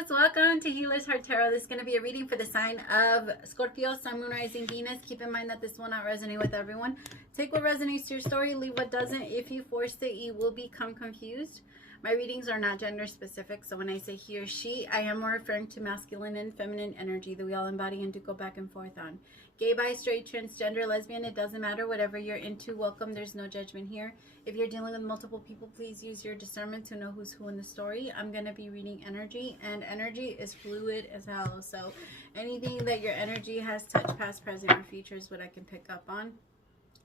loves, welcome to Healers Heart Tarot. This is going to be a reading for the sign of Scorpio, Sun, Moon, Rising, Venus. Keep in mind that this will not resonate with everyone. Take what resonates to your story, leave what doesn't. If you force it, you will become confused. My readings are not gender specific, so when I say he or she, I am referring to masculine and feminine energy that we all embody and do go back and forth on. Gay, bi, straight, transgender, lesbian, it doesn't matter. Whatever you're into, welcome. There's no judgment here. If you're dealing with multiple people, please use your discernment to know who's who in the story. I'm going to be reading energy, and energy is fluid as hell. So anything that your energy has touched, past, present, or future is what I can pick up on.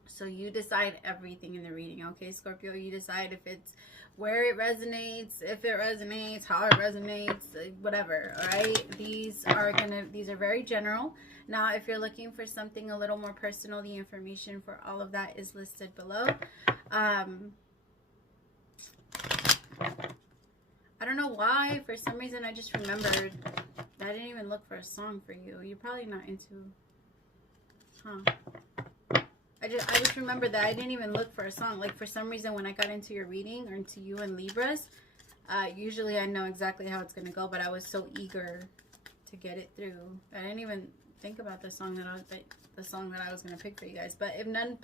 So you decide everything in the reading, okay, Scorpio? You decide if it's where it resonates, if it resonates, how it resonates, whatever, all right? These are very general. Now, if you're looking for something a little more personal, the information for all of that is listed below. I don't know why, for some reason, I just remembered that I didn't even look for a song for you. You're probably not into, I just remembered that I didn't even look for a song. Like, for some reason, when I got into your reading, or into you and Libras, usually I know exactly how it's going to go, but I was so eager to get it through. I didn't even think about the song that I was going to pick for you guys. But if none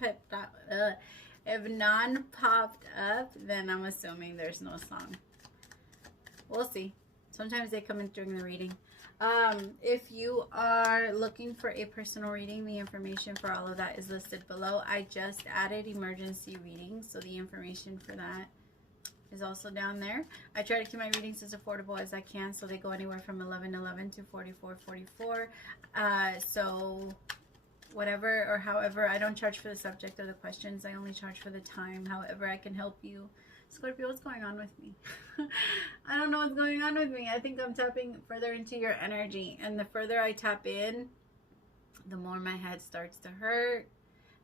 popped up, then I'm assuming there's no song. We'll see. Sometimes they come in during the reading. If you are looking for a personal reading, the information for all of that is listed below. I just added emergency readings, so the information for that is also down there. I try to keep my readings as affordable as I can, so they go anywhere from $11.11 to $44.44. So whatever or however, I don't charge for the subject or the questions. I only charge for the time. However I can help you. Scorpio, what's going on with me? I don't know what's going on with me. I think I'm tapping further into your energy. And the further I tap in, the more my head starts to hurt,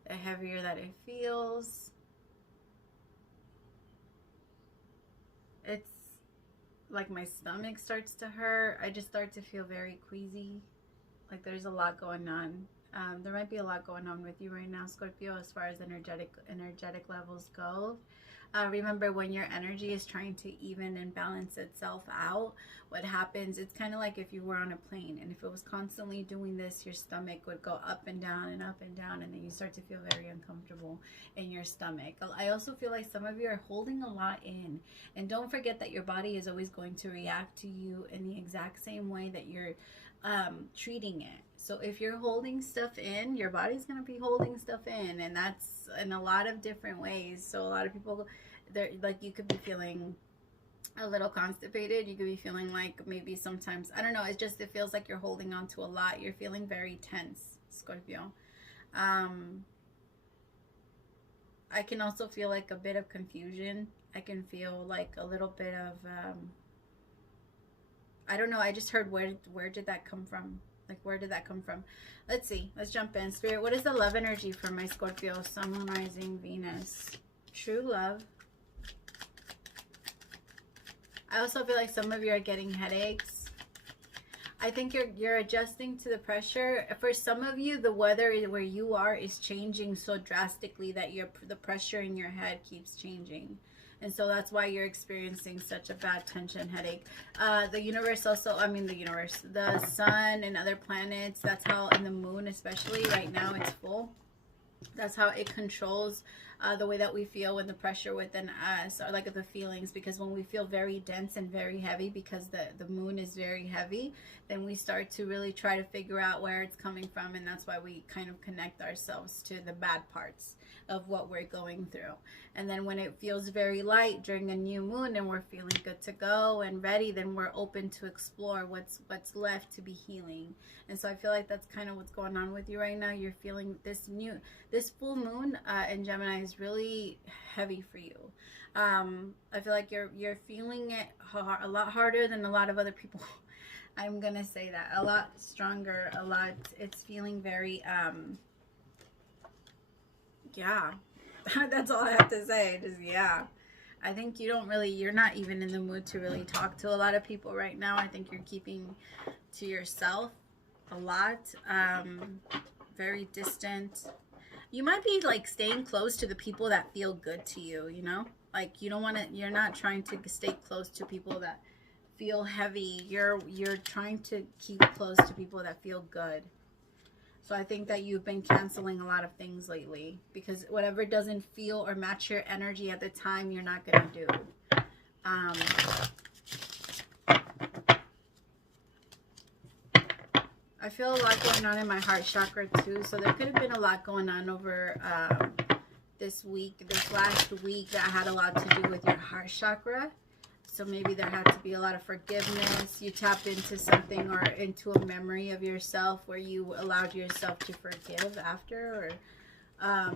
the heavier that it feels. It's like my stomach starts to hurt. I just start to feel very queasy. Like there's a lot going on. There might be a lot going on with you right now, Scorpio, as far as energetic levels go. Remember, when your energy is trying to even and balance itself out, what happens, it's kind of like if you were on a plane, and if it was constantly doing this, your stomach would go up and down and up and down, and then you start to feel very uncomfortable in your stomach. I also feel like some of you are holding a lot in, and don't forget that your body is always going to react to you in the exact same way that you're treating it. So if you're holding stuff in, your body's going to be holding stuff in, and that's in a lot of different ways. So a lot of people, they're like, you could be feeling a little constipated. You could be feeling like maybe sometimes, I don't know, it feels like you're holding on to a lot. You're feeling very tense, Scorpio. I can also feel like a bit of confusion. I can feel like a little bit of, I don't know, I just heard, where did that come from? Like, where did that come from? Let's see. Let's jump in. Spirit, what is the love energy for my Scorpio, Sun, Moon, Rising, Venus? True love. I also feel like some of you are getting headaches. I think you're adjusting to the pressure. For some of you, the weather where you are is changing so drastically that the pressure in your head keeps changing. And so that's why you're experiencing such a bad tension headache. The universe also, the sun and other planets, that's how, and the moon especially, right now it's full. That's how it controls the way that we feel when the pressure within us, or like the feelings, because when we feel very dense and very heavy because the moon is very heavy, then we start to really try to figure out where it's coming from, and that's why we kind of connect ourselves to the bad parts of what we're going through. And then when it feels very light during a new moon and we're feeling good to go and ready, then we're open to explore what's left to be healing. And so I feel like that's kind of what's going on with you right now. You're feeling this full moon in Gemini is really heavy for you. I feel like you're feeling it a lot harder than a lot of other people. I'm gonna say that, a lot stronger, it's feeling very yeah. That's all I have to say. Just yeah. I think you're not even in the mood to really talk to a lot of people right now. I think you're keeping to yourself a lot. Very distant. You might be like staying close to the people that feel good to you, you know? Like you're not trying to stay close to people that feel heavy. You're trying to keep close to people that feel good. So I think that you've been canceling a lot of things lately, because whatever doesn't feel or match your energy at the time, you're not going to do. I feel a lot going on in my heart chakra too. So there could have been a lot going on over this last week that had a lot to do with your heart chakra. So maybe there had to be a lot of forgiveness. You tapped into something or into a memory of yourself where you allowed yourself to forgive after, or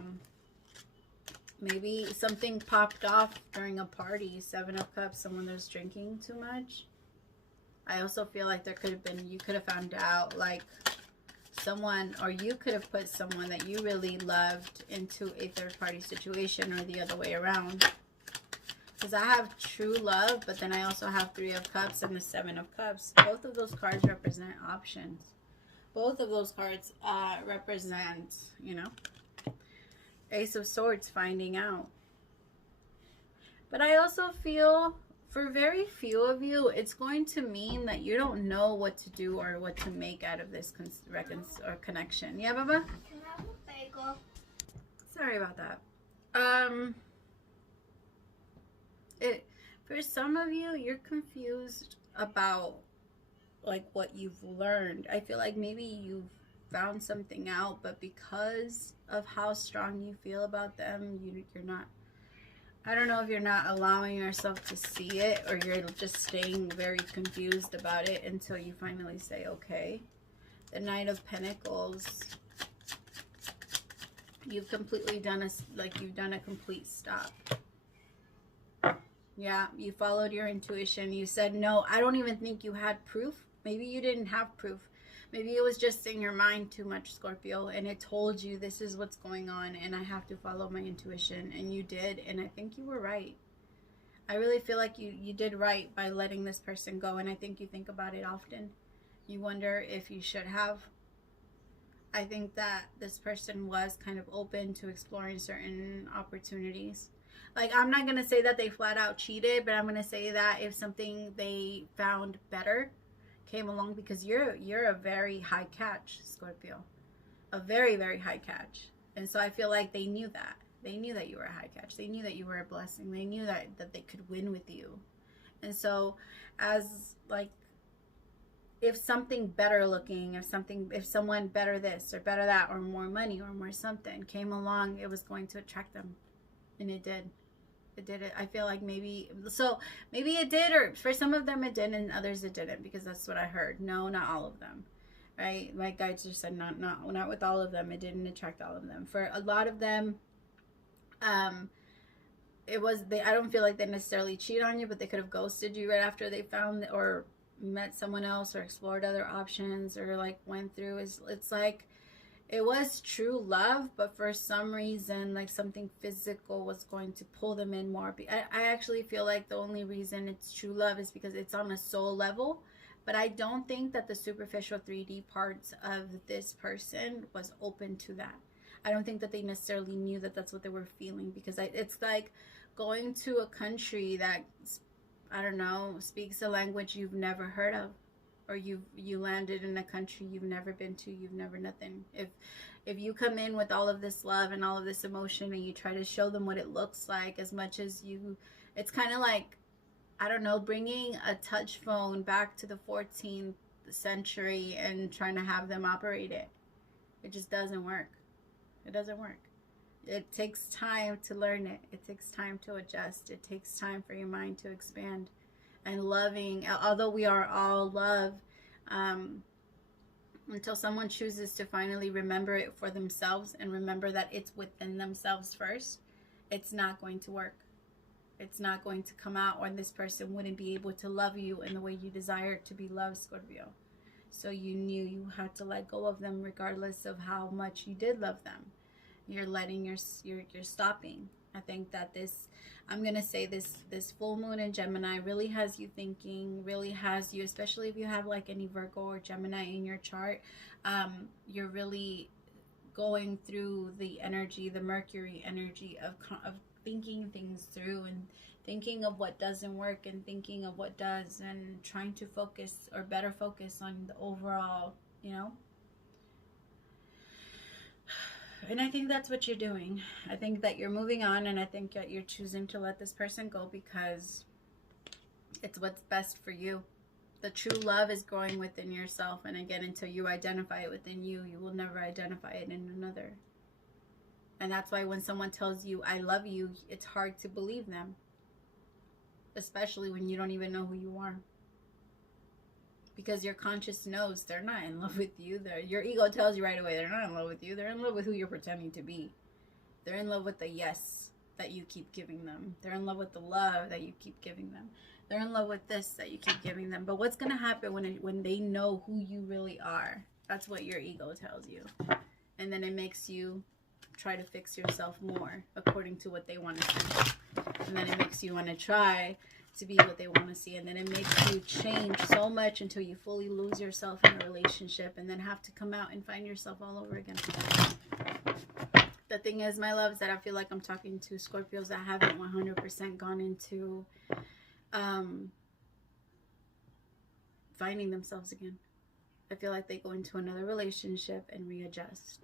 maybe something popped off during a party. 7 of Cups, someone that's drinking too much. I also feel like there could have been, you could have found out like someone, or you could have put someone that you really loved into a third party situation, or the other way around. Because I have true love, but then I also have 3 of Cups and the 7 of Cups. Both of those cards represent options. Both of those cards represent, you know, Ace of Swords, finding out. But I also feel, for very few of you, it's going to mean that you don't know what to do or what to make out of this connection. Yeah, Baba? Can I have a bagel? Sorry about that. For some of you, you're confused about like what you've learned. I feel like maybe you've found something out, but because of how strong you feel about them, you're not, I don't know if you're not allowing yourself to see it, or you're just staying very confused about it until you finally say, okay. The Knight of Pentacles, you've completely done you've done a complete stop. Yeah, you followed your intuition. You said, no, I don't even think you had proof. Maybe you didn't have proof. Maybe it was just in your mind too much, Scorpio, and it told you this is what's going on and I have to follow my intuition. And you did, and I think you were right. I really feel like you did right by letting this person go, and I think you think about it often. You wonder if you should have. I think that this person was kind of open to exploring certain opportunities. Like, I'm not going to say that they flat out cheated, but I'm going to say that if something they found better came along, because you're a very high catch, Scorpio. A very, very high catch. And so I feel like they knew that. They knew that you were a high catch. They knew that you were a blessing. They knew that they could win with you. And so as like, if something better looking, if someone better this or better that, or more money or more something came along, it was going to attract them. And it did. It did it. I feel like maybe it did, or for some of them it did and others it didn't, because that's what I heard. No, not all of them. Right? My guides just said not with all of them. It didn't attract all of them. For a lot of them, it was I don't feel like they necessarily cheated on you, but they could have ghosted you right after they found or met someone else, or explored other options, or like went through. It's like it was true love, but for some reason, like something physical was going to pull them in more. I actually feel like the only reason it's true love is because it's on a soul level. But I don't think that the superficial 3D parts of this person was open to that. I don't think that they necessarily knew that that's what they were feeling, because it's like going to a country that, I don't know, speaks a language you've never heard of. Or you landed in a country you've never been to, you've never nothing. If you come in with all of this love and all of this emotion, and you try to show them what it looks like, as much as it's kind of like, I don't know, bringing a touch phone back to the 14th century and trying to have them operate it. It just doesn't work. It doesn't work. It takes time to learn it. It takes time to adjust. It takes time for your mind to expand. And loving, although we are all love, until someone chooses to finally remember it for themselves and remember that it's within themselves first, it's not going to work. It's not going to come out, or this person wouldn't be able to love you in the way you desire to be loved, Scorpio. So you knew you had to let go of them regardless of how much you did love them. You're letting you're stopping. I think that I'm going to say this full moon in Gemini really has you thinking, really has you, especially if you have like any Virgo or Gemini in your chart, you're really going through the energy, the Mercury energy of thinking things through and thinking of what doesn't work and thinking of what does, and trying to focus, or better focus on the overall, you know. And I think that's what you're doing. I think that you're moving on, and I think that you're choosing to let this person go because it's what's best for you. The true love is growing within yourself, and again, until you identify it within you, you will never identify it in another. And that's why when someone tells you, I love you, it's hard to believe them. Especially when you don't even know who you are. Because your conscious knows they're not in love with you. Your ego tells you right away they're not in love with you. They're in love with who you're pretending to be. They're in love with the yes that you keep giving them. They're in love with the love that you keep giving them. They're in love with this that you keep giving them. But what's going to happen when they know who you really are? That's what your ego tells you. And then it makes you try to fix yourself more according to what they want to see. And then it makes you want to try to be what they want to see. And then it makes you change so much until you fully lose yourself in a relationship and then have to come out and find yourself all over again. The thing is, my loves, that I feel like I'm talking to Scorpios that haven't 100% gone into finding themselves again. I feel like they go into another relationship and readjust.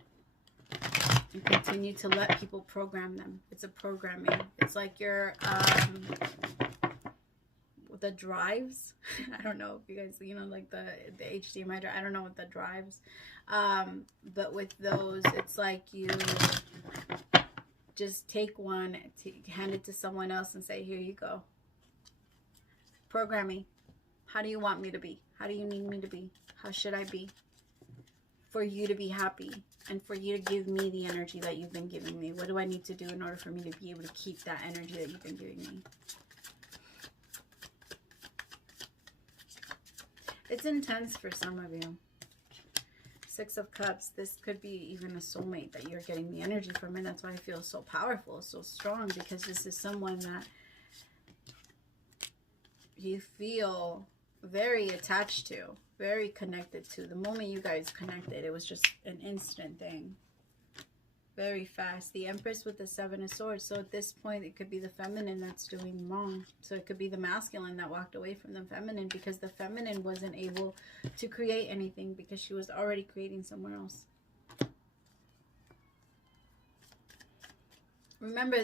And continue to let people program them. It's a programming. It's like your the drives. I don't know if you guys, you know, like the HDMI drive. I don't know what the drives. But with those, it's like you just take one, hand it to someone else and say, here you go. Program me. How do you want me to be? How do you need me to be? How should I be? For you to be happy. And for you to give me the energy that you've been giving me. What do I need to do in order for me to be able to keep that energy that you've been giving me? It's intense for some of you. Six of Cups. This could be even a soulmate that you're getting the energy from. And that's why I feel so powerful, so strong. Because this is someone that you feel very attached to. Very connected to. The moment you guys connected, it was just an instant thing. Very fast. The Empress with the Seven of Swords. So at this point, it could be the feminine that's doing wrong. So it could be the masculine that walked away from the feminine because the feminine wasn't able to create anything because she was already creating somewhere else. Remember,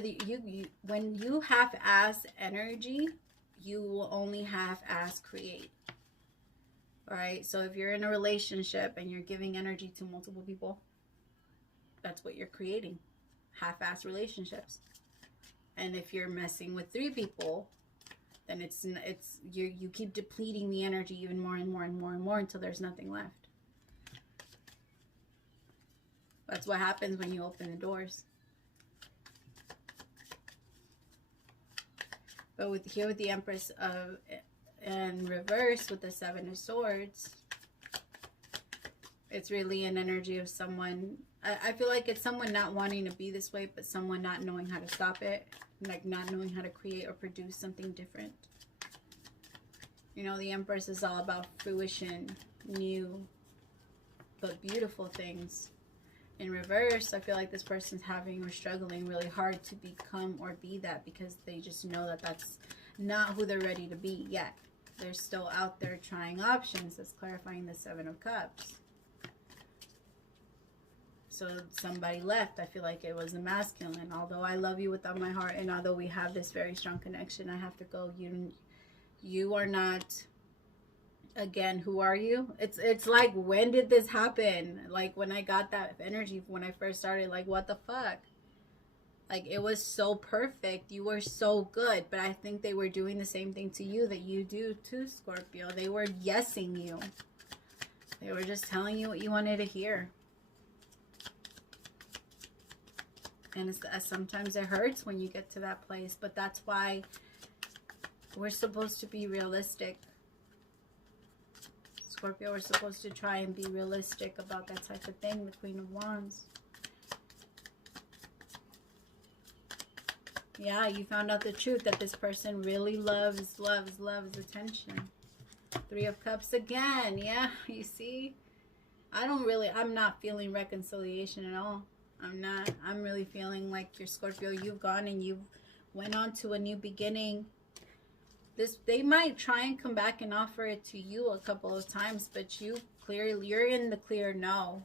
when you half-ass energy, you will only half-ass create. Alright, so if you're in a relationship and you're giving energy to multiple people, that's what you're creating. Half-assed relationships. And if you're messing with 3 people, then you keep depleting the energy even more and more and more and more until there's nothing left. That's what happens when you open the doors. But with the Empress of and reverse with the Seven of Swords, it's really an energy of someone. I feel like it's someone not wanting to be this way, but someone not knowing how to stop it, like not knowing how to create or produce something different. You know, the Empress is all about fruition, new but beautiful things. In reverse, I feel like this person's having or struggling really hard to become or be that because they just know that that's not who they're ready to be yet. They're still out there trying options. That's clarifying the Seven of Cups. So somebody left. I feel like it was a masculine. Although I love you with all my heart, and although we have this very strong connection, I have to go. You are not. Again, who are you? It's like, when did this happen? Like, when I got that energy when I first started, like, what the fuck? Like, it was so perfect. You were so good. But I think they were doing the same thing to you that you do to Scorpio. They were yesing you. They were just telling you what you wanted to hear. And sometimes it hurts when you get to that place. But that's why we're supposed to be realistic. Scorpio, we're supposed to try and be realistic about that type of thing. The Queen of Wands. Yeah, you found out the truth that this person really loves attention. Three of Cups again. Yeah, you see? I'm not feeling reconciliation at all. I'm not. I'm really feeling like you're Scorpio. You've gone and you've went on to a new beginning. They might try and come back and offer it to you a couple of times, but you're in the clear no.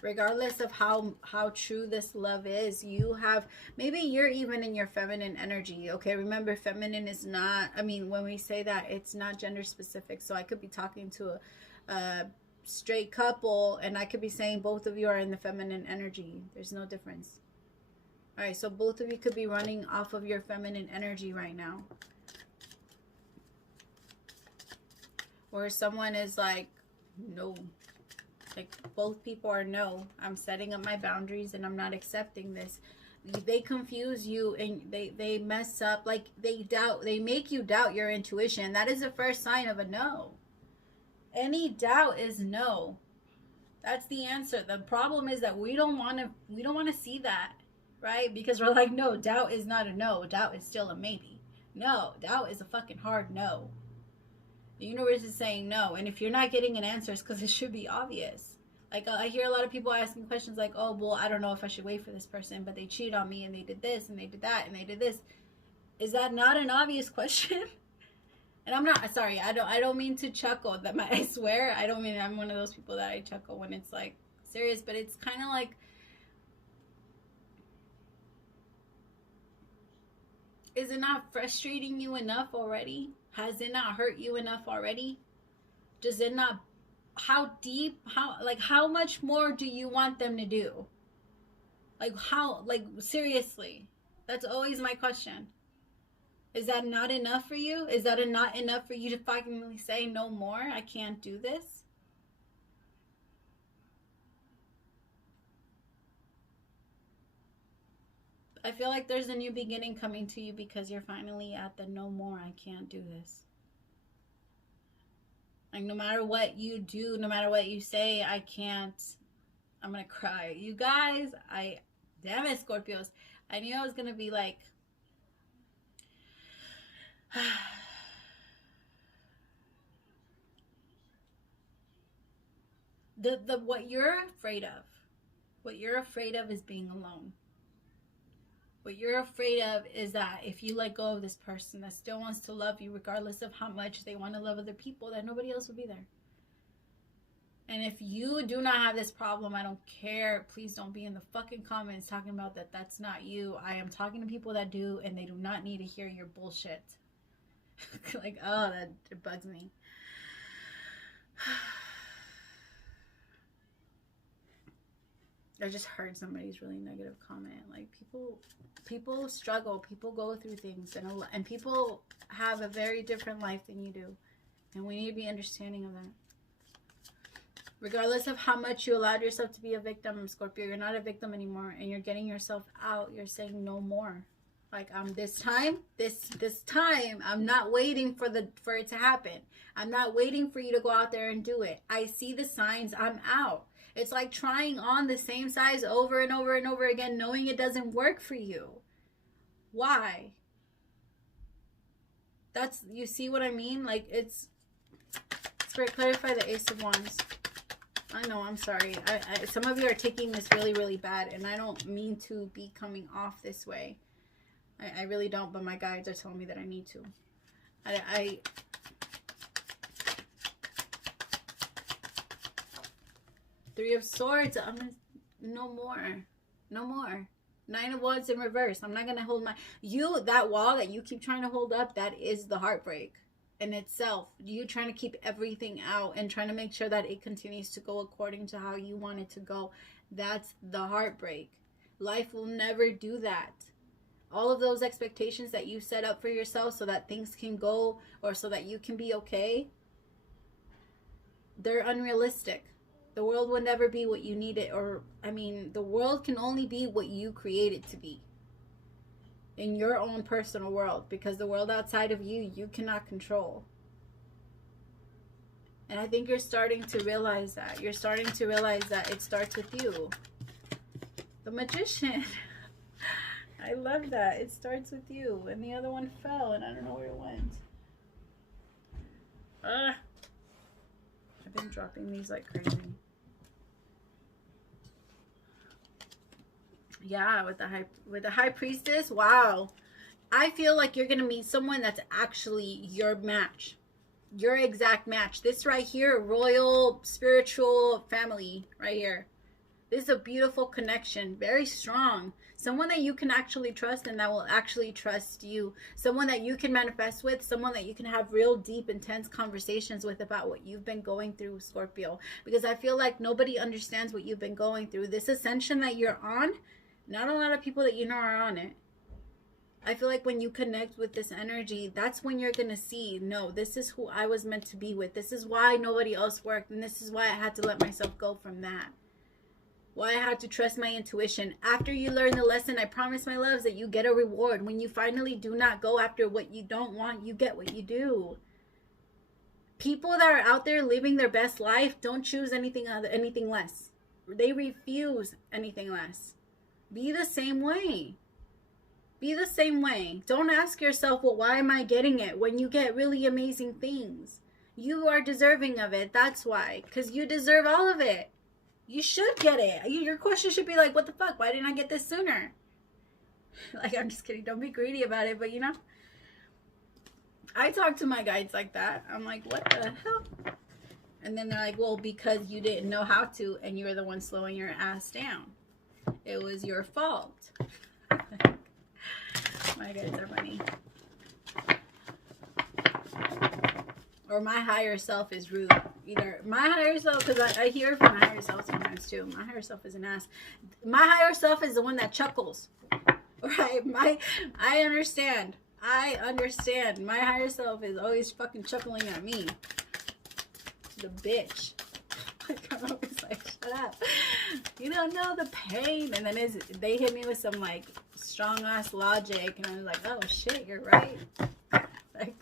Regardless of how true this love is, you have, maybe you're even in your feminine energy. Okay, remember, feminine is not, I mean, when we say that, it's not gender specific. So I could be talking to a straight couple, and I could be saying both of you are in the feminine energy. There's no difference. All right, so both of you could be running off of your feminine energy right now. Or someone is like, no. Like, both people are no. I'm setting up my boundaries and I'm not accepting this. They confuse you and they mess up. Like, they make you doubt your intuition. That is the first sign of a no. Any doubt is no. That's the answer. The problem is that we don't want to see that, right? Because we're like, no, doubt is not a no. Doubt is still a maybe. No, doubt is a fucking hard no. The universe is saying no. And if you're not getting an answer, it's because it should be obvious. Like, I hear a lot of people asking questions like, oh, well, I don't know if I should wait for this person, but they cheated on me and they did this and they did that and they did this. Is that not an obvious question? And I'm not, sorry, I don't mean to chuckle. I swear, I don't mean, I'm one of those people that I chuckle when it's like serious, but it's kind of like, is it not frustrating you enough already? Has it not hurt you enough already? Does it not, how deep, how much more do you want them to do? Seriously, that's always my question. Is that not enough for you? Is that not enough for you to fucking say no more? I can't do this. I feel like there's a new beginning coming to you because you're finally at the no more, I can't do this. Like, no matter what you do, no matter what you say, I can't. I'm gonna cry. You guys, damn it, Scorpios. I knew I was gonna be like, what you're afraid of is being alone. What you're afraid of is that if you let go of this person that still wants to love you, regardless of how much they want to love other people, that nobody else will be there. And if you do not have this problem, I don't care. Please don't be in the fucking comments talking about that that's not you. I am talking to people that do, and they do not need to hear your bullshit. Like, oh, it bugs me. I just heard somebody's really negative comment. Like, people struggle, people go through things, and people have a very different life than you do, and we need to be understanding of that. Regardless of how much you allowed yourself to be a victim, Scorpio, you're not a victim anymore, and you're getting yourself out. You're saying no more. Like, this time, I'm not waiting for it to happen. I'm not waiting for you to go out there and do it. I see the signs. I'm out. It's like trying on the same size over and over and over again, knowing it doesn't work for you. Why? You see what I mean? Like, it's great. Clarify the Ace of Wands. I know, I'm sorry. Some of you are taking this really, really bad, and I don't mean to be coming off this way. I really don't, but my guides are telling me that I need to. Three of Swords. No more. No more. Nine of Wands in reverse. I'm not going to hold that wall that you keep trying to hold up, that is the heartbreak in itself. You trying to keep everything out and trying to make sure that it continues to go according to how you want it to go. That's the heartbreak. Life will never do that. All of those expectations that you set up for yourself so that things can go, or so that you can be okay, they're unrealistic. The world will never be what you need it, the world can only be what you create it to be. In your own personal world, because the world outside of you cannot control. And I think you're starting to realize that. You're starting to realize that it starts with you. The Magician. I love that. It starts with you. And the other one fell, and I don't know where it went. I've been dropping these like crazy. Yeah, with the high priestess. Wow. I feel like you're going to meet someone that's actually your match. Your exact match. This right here, royal, spiritual family right here. This is a beautiful connection. Very strong. Someone that you can actually trust and that will actually trust you. Someone that you can manifest with. Someone that you can have real deep, intense conversations with about what you've been going through, Scorpio. Because I feel like nobody understands what you've been going through. This ascension that you're on, not a lot of people that you know are on it. I feel like when you connect with this energy, that's when you're going to see, no, this is who I was meant to be with. This is why nobody else worked. And this is why I had to let myself go from that. Why I had to trust my intuition. After you learn the lesson, I promise, my loves, that you get a reward. When you finally do not go after what you don't want, you get what you do. People that are out there living their best life don't choose anything less. They refuse anything less. Be the same way. Be the same way. Don't ask yourself, well, why am I getting it, when you get really amazing things? You are deserving of it. That's why. Because you deserve all of it. You should get it. Your question should be like, what the fuck? Why didn't I get this sooner? Like, I'm just kidding. Don't be greedy about it. But, you know, I talk to my guides like that. I'm like, what the hell? And then they're like, well, because you didn't know how to and you were the one slowing your ass down. It was your fault. My guides are funny. Or my higher self is rude. Either my higher self, because I hear from my higher self sometimes too. My higher self is an ass. My higher self is the one that chuckles. Right? I understand. I understand. My higher self is always fucking chuckling at me. The bitch. I'm always like, shut up. You don't know the pain. And then they hit me with some like strong ass logic. And I was like, oh shit, you're right. Like,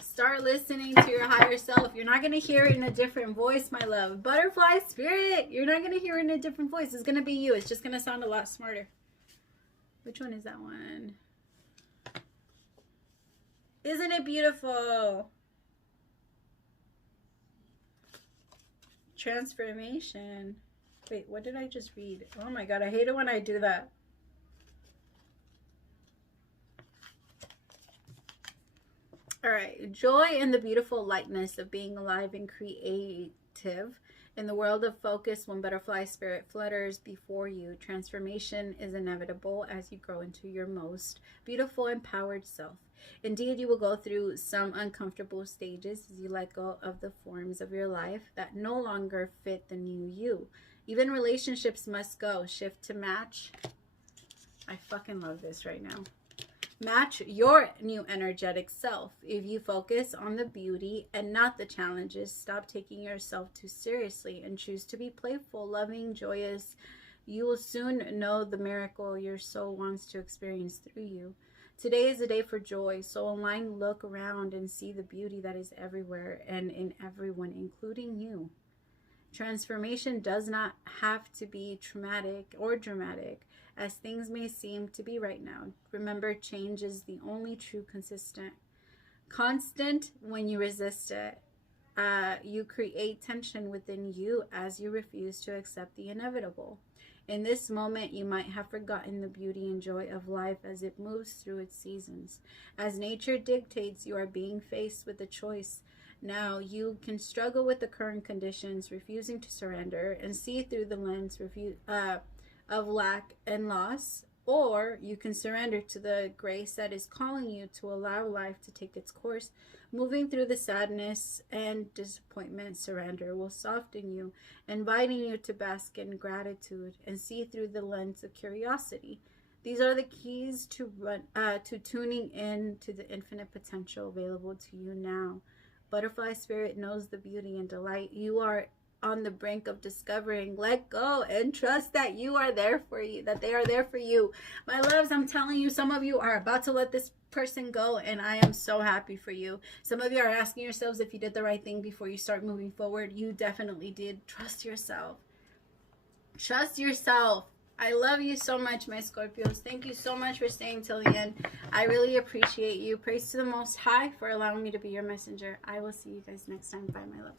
start listening to your higher self. You're not going to hear it in a different voice, my love. Butterfly spirit. You're not going to hear it in a different voice. It's going to be you. It's just going to sound a lot smarter. Which one is that one? Isn't it beautiful? Transformation. Wait, what did I just read? Oh my god, I hate it when I do that. All right, joy in the beautiful lightness of being alive and creative. In the world of focus, when butterfly spirit flutters before you, transformation is inevitable as you grow into your most beautiful, empowered self. Indeed, you will go through some uncomfortable stages as you let go of the forms of your life that no longer fit the new you. Even relationships must go. Shift to match. I fucking love this right now. Match your new energetic self. If you focus on the beauty and not the challenges, stop taking yourself too seriously and choose to be playful, loving, joyous. You will soon know the miracle your soul wants to experience through you. Today is a day for joy. So align, look around and see the beauty that is everywhere and in everyone, including you. Transformation does not have to be traumatic or dramatic, as things may seem to be right now. Remember, change is the only true constant when you resist it. You create tension within you as you refuse to accept the inevitable. In this moment, you might have forgotten the beauty and joy of life as it moves through its seasons. As nature dictates, you are being faced with a choice. Now, you can struggle with the current conditions, refusing to surrender, and see through the lens of lack and loss, or you can surrender to the grace that is calling you to allow life to take its course. Moving through the sadness and disappointment, surrender will soften you, inviting you to bask in gratitude and see through the lens of curiosity. These are the keys to tuning in to the infinite potential available to you now. Butterfly spirit knows the beauty and delight you are on the brink of discovering. Let go and trust that you are there for you, that they are there for you. My loves, I'm telling you, some of you are about to let this person go, and I am so happy for you. Some of you are asking yourselves if you did the right thing before you start moving forward. You definitely did. Trust yourself. Trust yourself. I love you so much, my Scorpios. Thank you so much for staying till the end. I really appreciate you. Praise to the Most High for allowing me to be your messenger. I will see you guys next time. Bye, my love.